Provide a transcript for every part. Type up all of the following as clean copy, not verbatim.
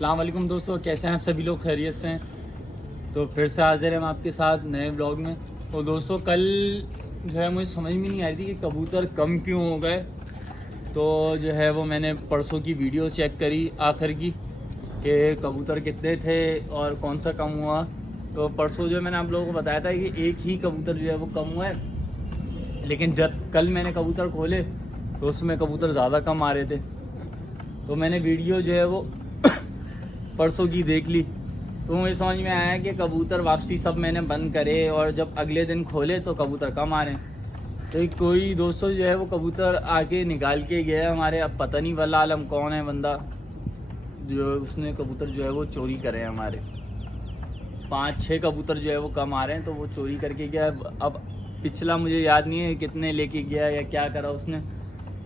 अस्सलाम वालेकुम दोस्तों, कैसे हैं आप सभी लोग? खैरियत से हैं? तो फिर से हाजिर हैं हम आपके साथ नए ब्लॉग में। तो दोस्तों कल जो है मुझे समझ में नहीं आ रही थी कि कबूतर कम क्यों हो गए। तो जो है वो मैंने परसों की वीडियो चेक करी आखिर की कि कबूतर कितने थे और कौन सा कम हुआ। तो परसों जो मैंने आप लोगों को बताया था कि एक ही कबूतर जो है वो कम हुआ है, लेकिन जब कल मैंने कबूतर खोले तो उसमें कबूतर ज़्यादा कम आ रहे थे। तो मैंने वीडियो जो है वो परसों की देख ली तो मुझे समझ में आया कि कबूतर वापसी सब मैंने बंद करे और जब अगले दिन खोले तो कबूतर कम आ रहे हैं। तो कोई दोस्तों जो है वो कबूतर आके निकाल के गया हमारे, अब पता नहीं वल्लाह आलम कौन है बंदा जो उसने कबूतर जो है वो चोरी करे हैं हमारे। 5-6 कबूतर जो है वो कम आ रहे हैं तो वो चोरी करके गया। अब पिछला मुझे याद नहीं है कितने लेके गया या क्या करा उसने।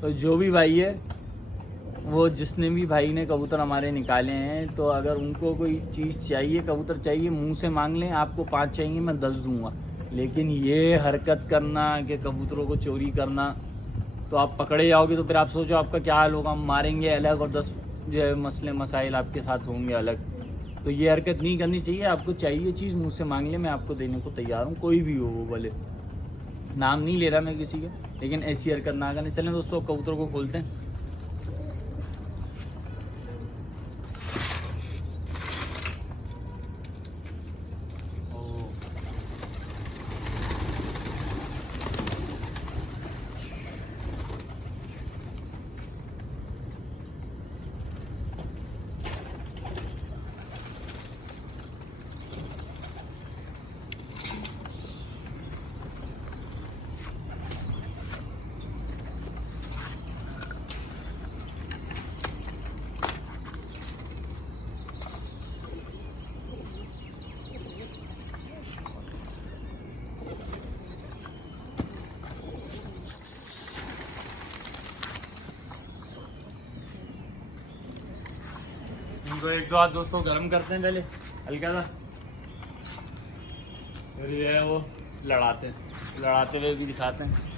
तो जो भी भाई है वो जिसने भी भाई ने कबूतर हमारे निकाले हैं, तो अगर उनको कोई चीज़ चाहिए, कबूतर चाहिए, मुंह से मांग लें, आपको 5 चाहिए मैं 10 दूंगा। लेकिन ये हरकत करना कि कबूतरों को चोरी करना, तो आप पकड़े जाओगे तो फिर आप सोचो आपका क्या हाल होगा। हम मारेंगे अलग और 10 जो है मसले मसाइल आपके साथ होंगे अलग। तो ये हरकत नहीं करनी चाहिए। आपको चाहिए चीज़ मुँह से मांग ले, मैं आपको देने को तैयार हूँ, कोई भी हो वो भले। नाम नहीं ले रहा मैं किसी का, लेकिन ऐसी हरकत ना करनी। चलें दोस्तों कबूतर को खोलते हैं। इनको एक दो हाथ दोस्तों गर्म करते हैं पहले हल्का सा, फिर जो है वो लड़ाते हुए भी दिखाते हैं।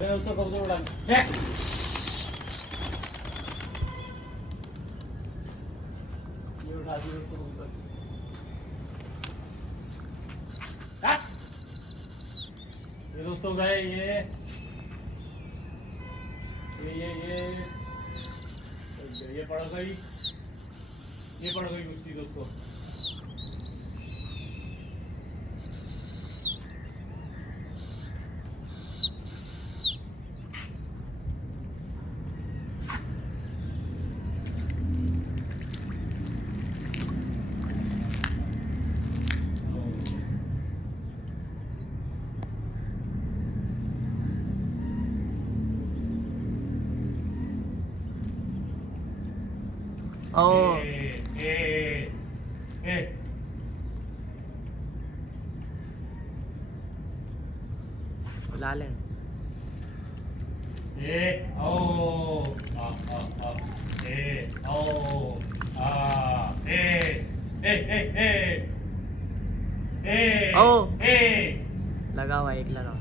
दोस्तों कबूतर उड़ा ये उठा दी दोस्तों कबूतर। ये दोस्तों गए ये पड़ गई कुश्ती दोस्तों। बुला लें। लगा हुआ एक लगा।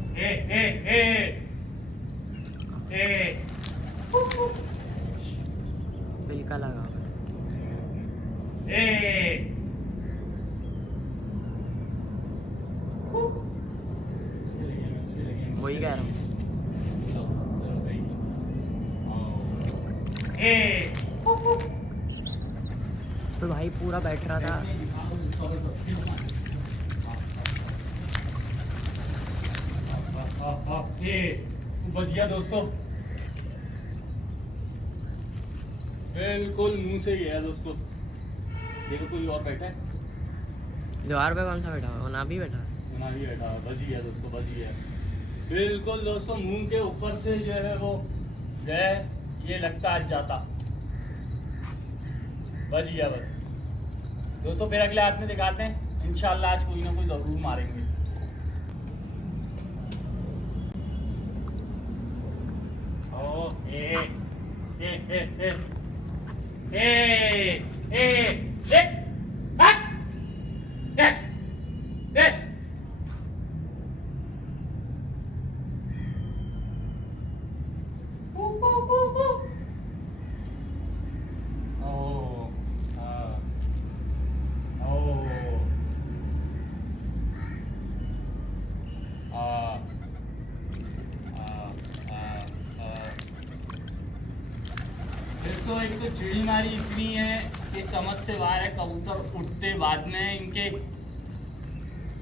बिल्का लगा हुआ। वही कह रहा हूँ। तो भाई पूरा बैठ रहा था। बच गया दोस्तों, बिल्कुल मुंह से गया दोस्तों। देखो कोई और बैठा है, दीवार पे कौन सा बैठा हुआ? ना भी बैठा ना भी बैठा, बच गया दोस्तों, बच गया बिल्कुल दोस्तों। मुंह के ऊपर से जो है वो जो है ये लगता आज जाता, बच गया बस दोस्तों। फिर अगले हाथ में दिखाते हैं इंशाल्लाह आज कोई ना कोई जरूर मारेंगे। ओ ए ए ए ए ए ए हट ए ए तो एक तो चिड़ी मारी इतनी है कि समझ से बाहर है। कबूतर उठते बाद में इनके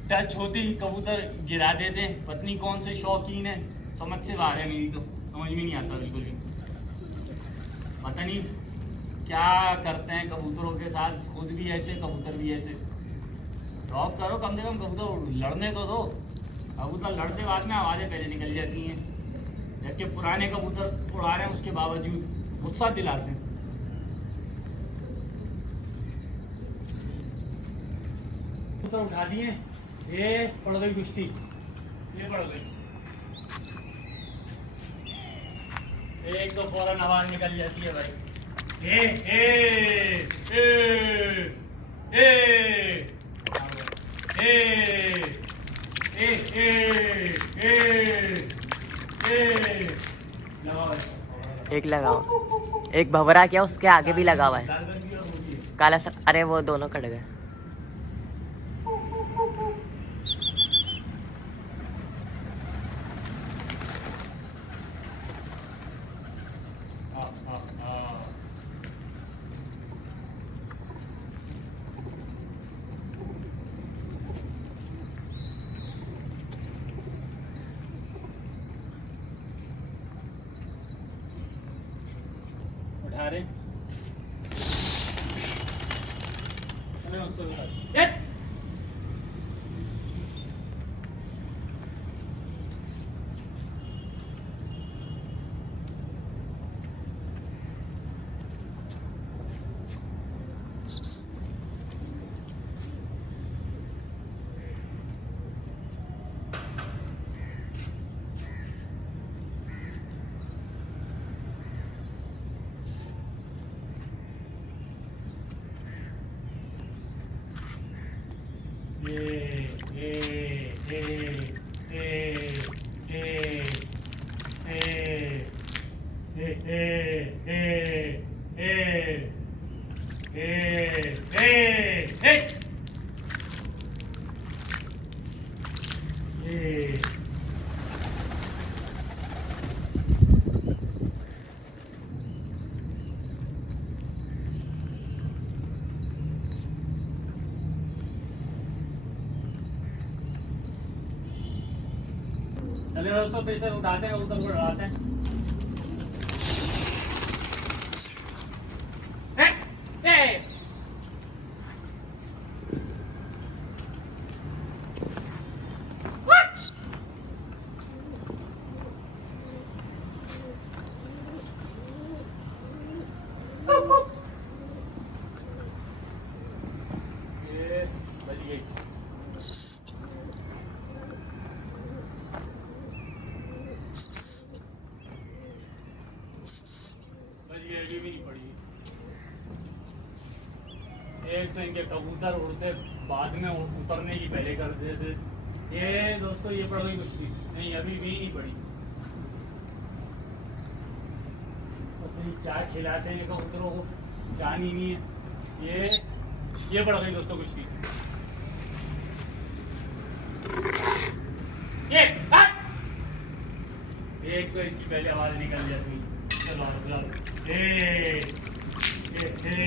टच होते ही कबूतर गिरा देते हैं। पत्नी कौन से शौकीन है, समझ से बाहर है। मेरी तो समझ में नहीं आता बिल्कुल भी। पता नहीं क्या करते हैं कबूतरों के साथ, खुद भी ऐसे कबूतर भी ऐसे। ड्रॉप करो कम से कम, कबूतर लड़ने तो दो। कबूतर लड़ते बाद में आवाज़ें पहले निकल जाती हैं, जबकि पुराने कबूतर उड़ा रहे हैं उसके बावजूद गुस्सा दिलाते हैं। कबूतर उठा दिए, ये पड़ गई कुश्ती, ये पड़ गई। एक तो फौरन आवाज निकल जाती है भाई। ए ए ए ए ए ए ए ए एक लगाओ, एक भंवरा क्या उसके आगे भी लगा हुआ है काला सा। अरे वो दोनों कट गए। उठा रहे चलिए दोस्तों, फिर से उठाते हैं, ऊपर को उड़ाते हैं। भी नहीं पड़ी। एक तो इनके कबूतर उड़ते बाद में उतरने की पहले कर देते। ये दोस्तों ये पड़ गई कुश्ती, नहीं अभी भी नहीं पड़ी। पता नहीं क्या खिलाते हैं कबूतरों को, जान ही नहीं है। ये पड़ गई दोस्तों कुश्ती। एक तो इसकी पहले आवाज निकल जाती। चलो चलो ए ए ए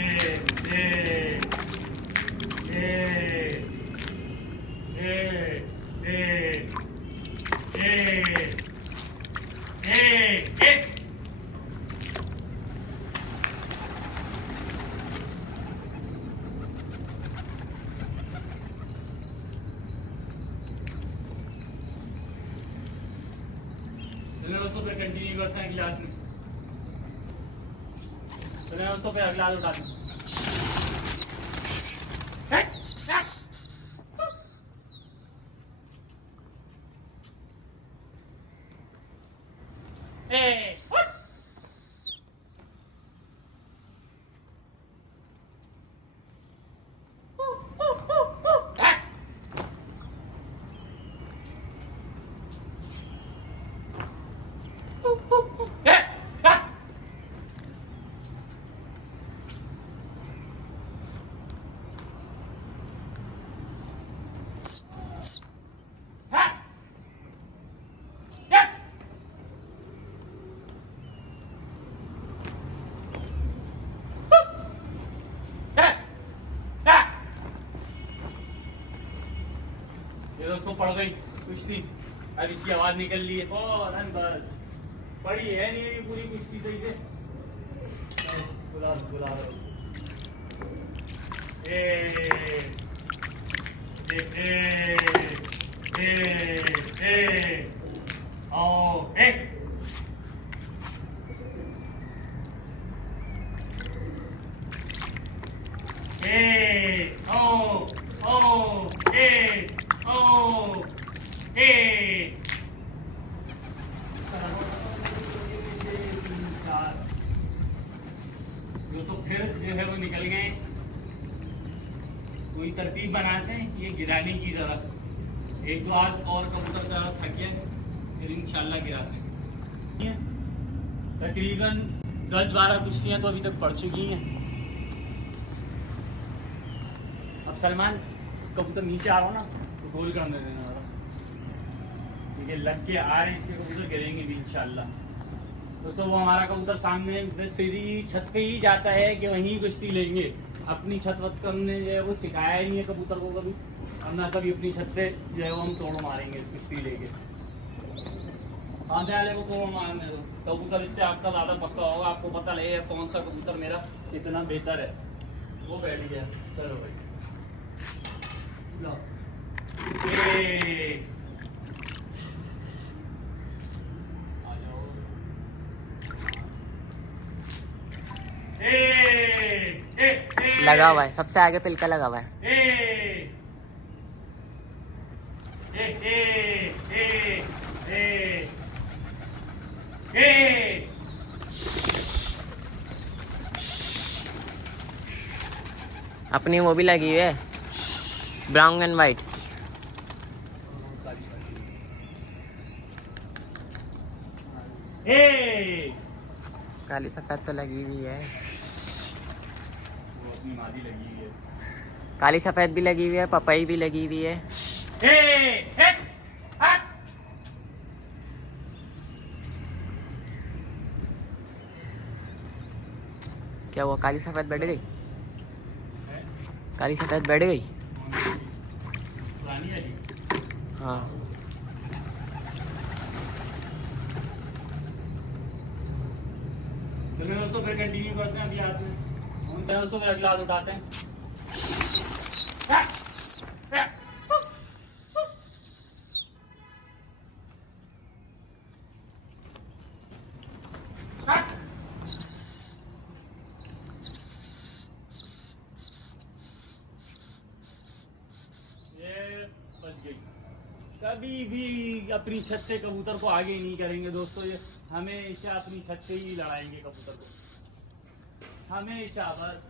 ए ए ए दोस्तों पे कंटिन्यू करते हैं क्लास में। तो दोस्तों पे अगला उठा ये दोस्तों पड़ गई कुश्ती, अब इसकी आवाज निकल ली है फौरन, बस पड़ी है नहीं ये पूरी कुश्ती सही से। बुला बुला ए ओ ए दोस्तों फिर जो है वो निकल गए। कोई तरतीब बनाते हैं कि ये गिराने की जरूरत, एक दो आज और कबूतर ज़रा थके फिर इंशाल्लाह गिराते हैं। तकरीबन 10-12 कुश्तियाँ तो अभी तक पड़ चुकी हैं। अब सलमान कबूतर नीचे आ रहा हो ना तो गोल करने देना वाला, ठीक है, लग के आए इसके कबूतर गिरेंगे भी इंशाल्लाह। दोस्तों वो हमारा कबूतर सामने बस सीधी छत पे ही जाता है कि वहीं कुश्ती लेंगे। अपनी छत वत को हमने जो है वो सिखाया ही नहीं है कबूतर को कभी, हमने कभी अपनी छत पे जो है वो हम तोड़ मारेंगे कुश्ती लेके। आने वाले को तोड़ मारने दो, कबूतर इससे आपका ज़्यादा पक्का होगा, आपको पता लगेगा कौन सा कबूतर मेरा कितना बेहतर है। वो बैठ गया, चलो भाई लो। लगा हुआ है, सबसे आगे पिलका लगा हुआ है। अपनी वो भी लगी हुई है, ब्राउन एंड वाइट। काली सफेद तो लगी हुई है, मादी लगी हुई है, काली सफेद भी लगी हुई है, पपई भी लगी हुई है। क्या हुआ, काली सफेद बैठ गई? काली सफेद बैठ गई? पुरानी है जी। हाँ चलिए दोस्तों फिर कंटिन्यू करते हैं। अभी आते हैं दोस्तों, फिर अगला हाथ उठाते हैं। कभी भी अपनी छत से कबूतर को आगे नहीं करेंगे दोस्तों, ये हमेशा अपनी छत से ही लड़ाएंगे कबूतर को, हमेशा। बस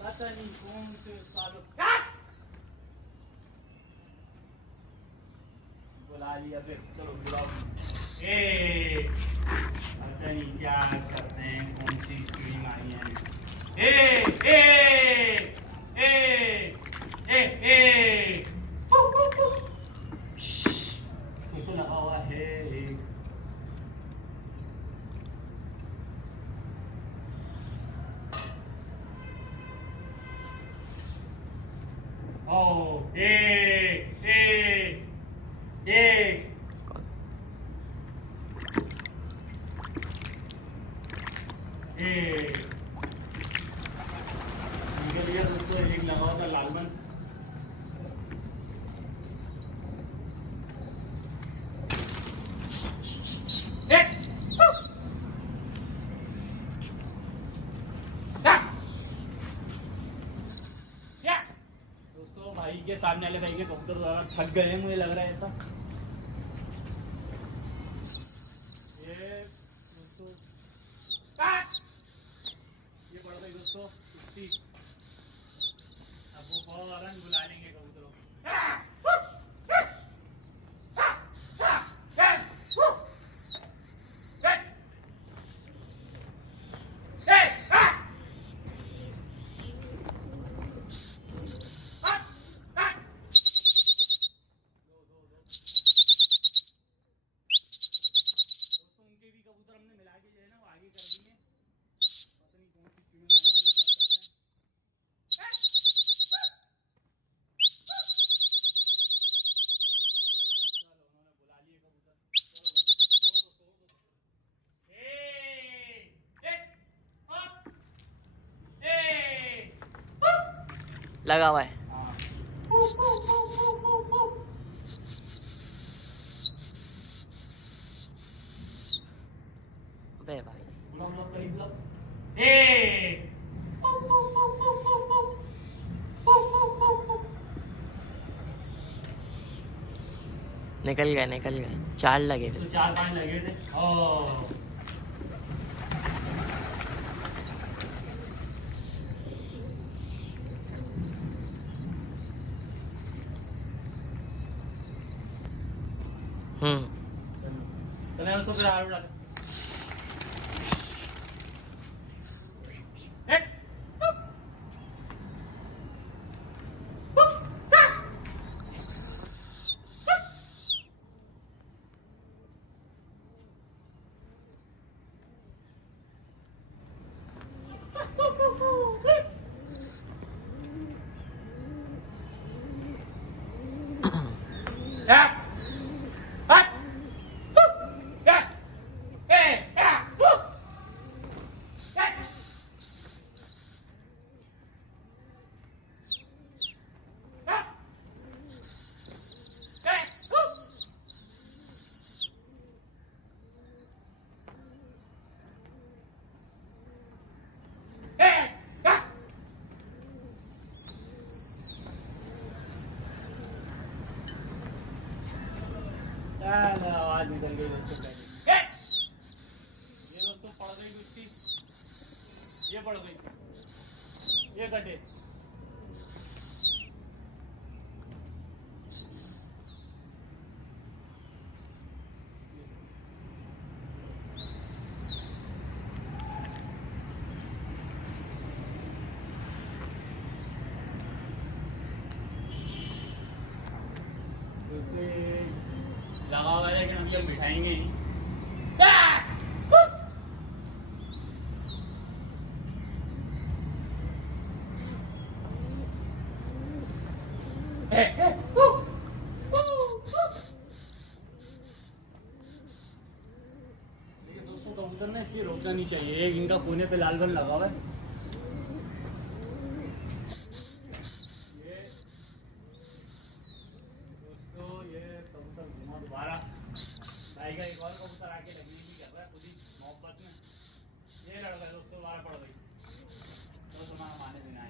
पता नहीं कौन से सालों बुला लिया फिर, चलो बुलाओ। पता नहीं क्या करते हैं, कौन सी कीड़ी मारी है। तो लगा हुआ है एक। ओ निकल गया दोस्तों, एक लगा होगा लालमन। दोस्तों भाई के सामने वाले भाई के कबूतर ज़्यादा थक गए हैं, मुझे लग रहा है ऐसा। ये पड़ गई दोस्तों कुश्ती। अब वो फौरन बुला लेंगे कबूतरों को। लगा हुआ है। हाँ। अबे भाई निकल गए 4 लगे थे। तो 4-5 लगे थे। ओ चले उसको फिर आगे बढ़ा दे। आवाज निकल गई दोस्तों। ये दोस्तों पड़ गई कुश्ती, ये पड़ गई, ये कटे। लगा हुआ है कि हम लोग बिठाएंगे ही। दोस्तों कबूतर ना इसलिए रोकना नहीं चाहिए, इनका पुणे पे लाल बन लगा हुआ है। दोस्तों ये कबूतर घुमा दोबारा भाई का एक और कबूतर आके लगने की कर रहा है पूरी मोहब्बत में। ये लड़ गया दोस्तों, दोबारा पड़ गई। तो तुम्हारा माने बिना है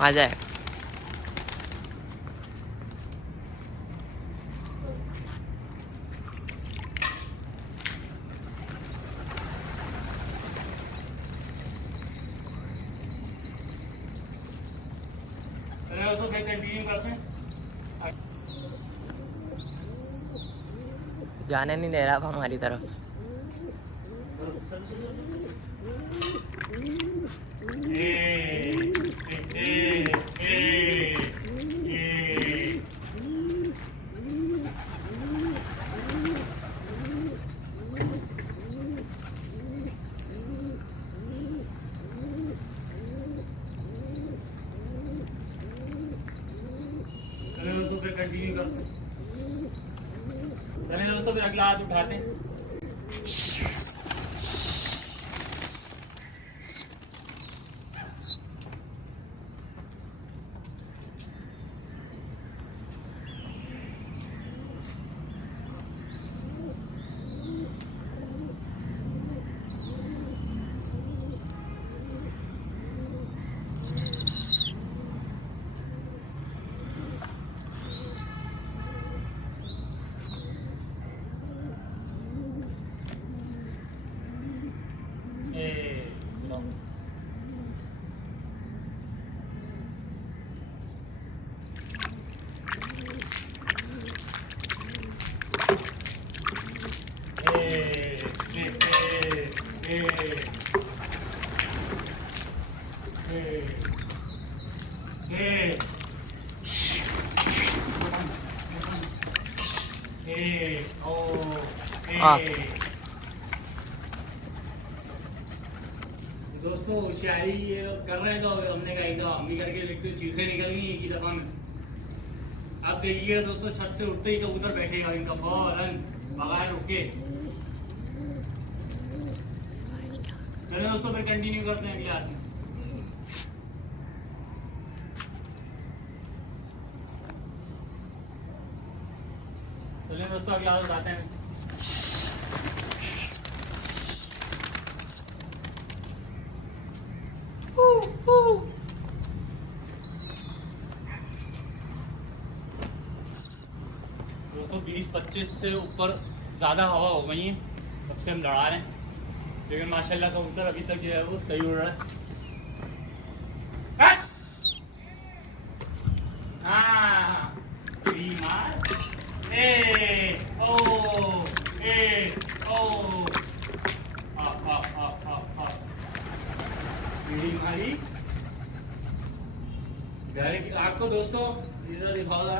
आ जाए। जाने नहीं दे रहा अब हमारी तरफ। कंटिन्यू करते हैं। चलिए दोस्तों फिर अगला हाथ उठाते हैं। दोस्तों होशियारी ये कर रहे हैं तो हमने कहा एकदम हम भी करके देखते चीजें निकल गई एक ही दफा में। अब देखिए दोस्तों छत से उठते ही कबूतर बैठेगा इनका फौरन बगैर रुके। चलिए दोस्तों फिर कंटिन्यू करते हैं अगले हाथ में। चलिए दोस्तों अगले हाथ बताते हैं। दोस्तों 20-25 से ऊपर ज़्यादा हवा हो गई है तब से हम लड़ा रहे हैं, लेकिन माशाल्लाह कबूतर अभी तक जो है वो सही उड़ रहा है। हाँ ए ओ ए ओ मारी घर आपको दोस्तों इधर दिखाऊंगा।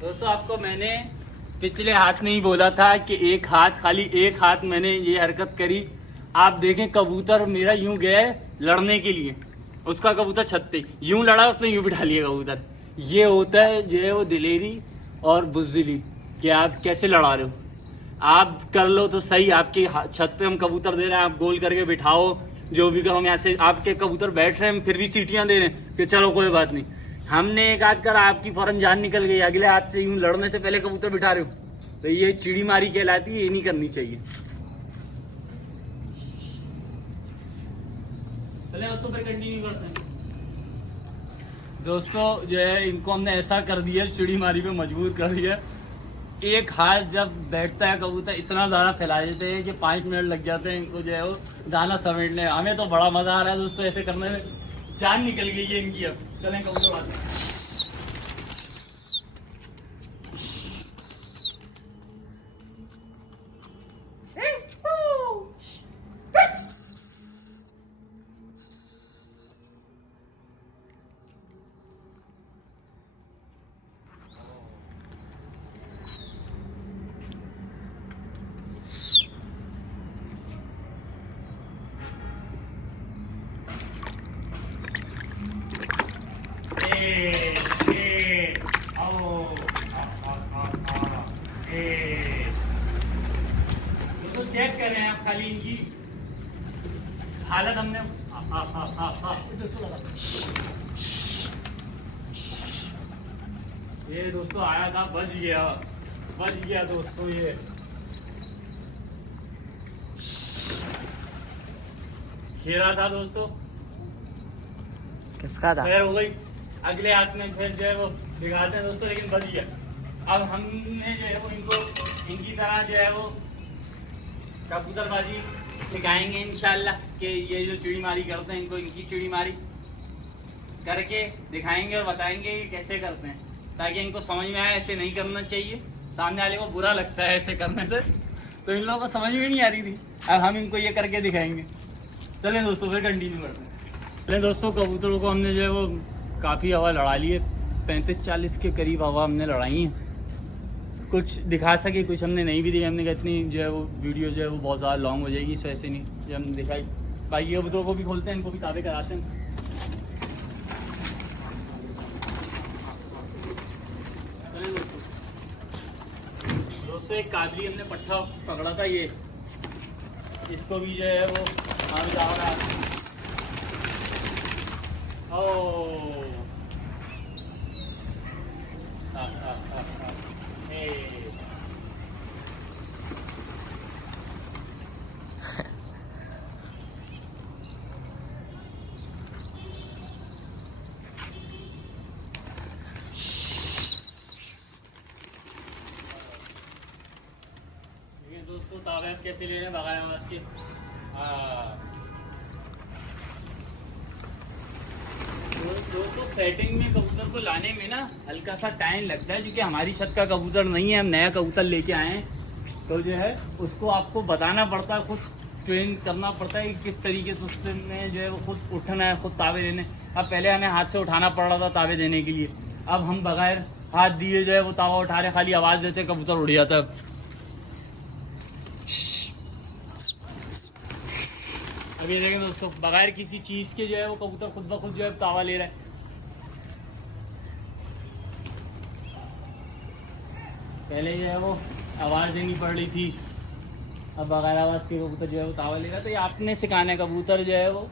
दोस्तों आपको मैंने पिछले हाथ में ही बोला था कि एक हाथ खाली एक हाथ मैंने ये हरकत करी। आप देखें कबूतर मेरा यूं गया है लड़ने के लिए, उसका कबूतर छत पे यूं लड़ा उसने यूं बिठा लिया कबूतर। ये होता है जो है वो दिलेरी और बुज़दिली कि आप कैसे लड़ा रहे हो। आप कर लो तो सही, आपकी छत पे हम कबूतर दे रहे हैं, आप गोल करके बिठाओ जो भी करो। यहाँ से आपके कबूतर बैठ रहे हैं फिर भी सीटियां दे रहे हैं कि चलो कोई बात नहीं। हमने एक हाथ करा आपकी फौरन जान निकल गई, अगले हाथ से यूं लड़ने से पहले कबूतर बिठा रहे हो, तो ये चिड़ी मारी कहलाती है, ये नहीं करनी चाहिए। चलिए दोस्तों फिर कंटिन्यू करते हैं। दोस्तों जो है इनको हमने ऐसा कर दिया, चिड़ी मारी पे मजबूर कर दिया। एक हाथ जब बैठता है कबूतर इतना ज़्यादा फैला देते हैं कि 5 मिनट लग जाते हैं इनको जो है वो दाना समेटने। हमें तो बड़ा मज़ा आ रहा है दोस्तों ऐसे करने में, जान निकल गई है इनकी। अब चलें कबूतर उड़ाते हैं। दोस्तों चेक कर रहे हैं आप खाली इनकी हालत। हमने ये दोस्तों आया था, बच गया दोस्तों। ये घेरा था दोस्तों, किसका था? खैर हो गई। अगले हाथ में फिर जो है वो दिखाते हैं दोस्तों, लेकिन बच गया। अब हमने जो है वो इनको इनकी तरह जो है वो कबूतरबाजी सिखाएंगे इंशाल्लाह कि ये जो चिड़ी मारी करते हैं इनको इनकी चिड़ी मारी करके दिखाएंगे और बताएंगे कि कैसे करते हैं, ताकि इनको समझ में आए ऐसे नहीं करना चाहिए। सामने वाले को बुरा लगता है ऐसे करने से, तो इन लोगों को समझ में नहीं आ रही थी। अब हम इनको ये करके दिखाएंगे। चलें दोस्तों फिर कंटिन्यू करते हैं। चलें दोस्तों कबूतरों को हमने जो है वो काफ़ी हवा लड़ा ली है, 35-40 के करीब हवा हमने लड़ाई है। कुछ दिखा सके, कुछ हमने नहीं भी दी। हमने कहा इतनी जो है वो वीडियो जो है वो बहुत ज़्यादा लॉन्ग हो जाएगी, सो ऐसे नहीं जो हम दिखाई। बाकी कबूतरों को भी खोलते हैं, इनको भी ताबे कराते हैं। दोस्तों एक काबली हमने पट्टा पकड़ा था, ये इसको भी जो है वो हम जा रहा है। दोस्तों तावे कैसे ले रहे हैं बगाया आवाज के। दोस्तों सेटिंग में कबूतर को लाने में ना हल्का सा टाइम लगता है, क्योंकि हमारी छत का कबूतर नहीं है, हम नया कबूतर लेके आए हैं। तो जो है उसको आपको बताना पड़ता है, खुद ट्रेन करना पड़ता है कि किस तरीके से उसने जो है वो खुद उठना है, खुद तावे देने। अब पहले हमें हाथ से उठाना पड़ रहा था तावे देने के लिए, अब हम बगैर हाथ दिए जो है वो तावा उठा रहे, खाली आवाज़ देते कबूतर उड़ जाता है। अब ये देखें दोस्तों, बगैर किसी चीज़ के जो है वो कबूतर खुद ब खुद जो है तावा ले रहा है। पहले जो है वो आवाज़ देनी पड़ रही थी, अब बगैर आवाज़ के कबूतर जो है वो तावा ले रहा है। तो ये आपने सिखाना है, कबूतर जो है वो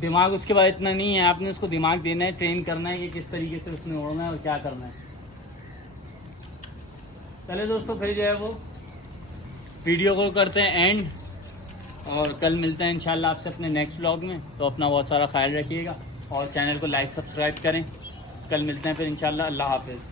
दिमाग उसके बाद इतना नहीं है, आपने उसको दिमाग देना है, ट्रेन करना है कि किस तरीके से उसने उड़ना है और क्या करना है। चले दोस्तों, फिर जो है वो वीडियो को करते हैं एंड, और कल मिलते हैं इंशाल्लाह आपसे अपने नेक्स्ट व्लॉग में। तो अपना बहुत सारा ख्याल रखिएगा और चैनल को लाइक सब्सक्राइब करें। कल मिलते हैं फिर इंशाल्लाह। अल्लाह हाफिज़।